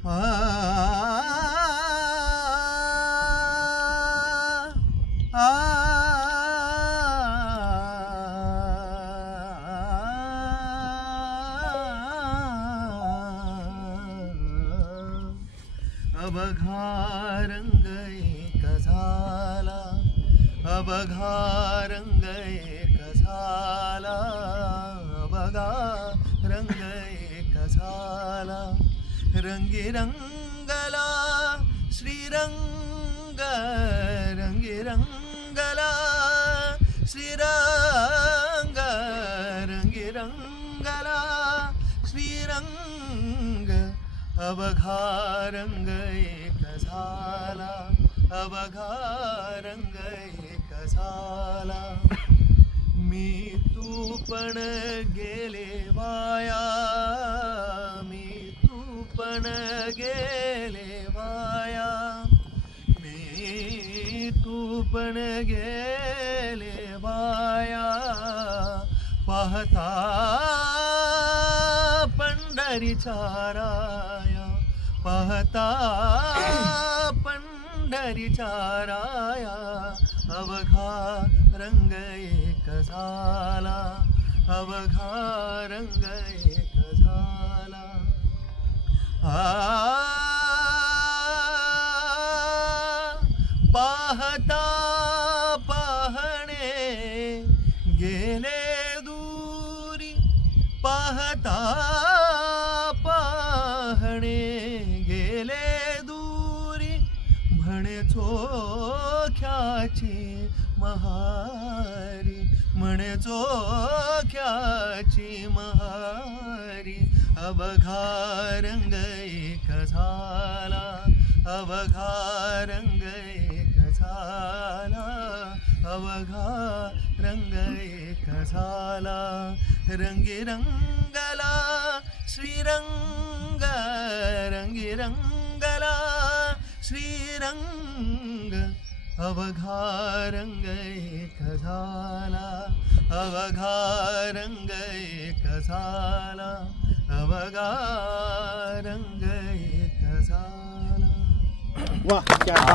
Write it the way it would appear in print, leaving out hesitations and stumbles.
अवघा रंग एक झाला, अवघा रंग एक झाला, अवघा रंग एक झाला. रंगीरंगला श्रीरंग, रंगीरंगला श्रीरंग, रंगीरंगला श्रीरंग. अवघा रंग एक झाला, अवघा रंग एक झाला. मी तू पण गेले वाया, मी तू पण गेले वाया, मी तू पण गेले वाया. पाहता पंढरीच्या राया, पाहता पंढरीच्या राया. अवघा रंग एक झाला, अवघा रंग एक झाला. पाहता पाहणे गेले दूरी, पाहता पाहणे गेले दूरी. म्हणे चोख्याची महारी, म्हणे चोख्याची महारी. अवघा रंग एक झाला, अवघा रंग एक झाला, अवघा रंग एक झाला. रंगीरंगला श्रीरंग, रंगीरंगला श्रीरंग. अवघा रंग एक झाला, अवघा रंग एक झाला, अवघा रंग एक झाला. वाह क्या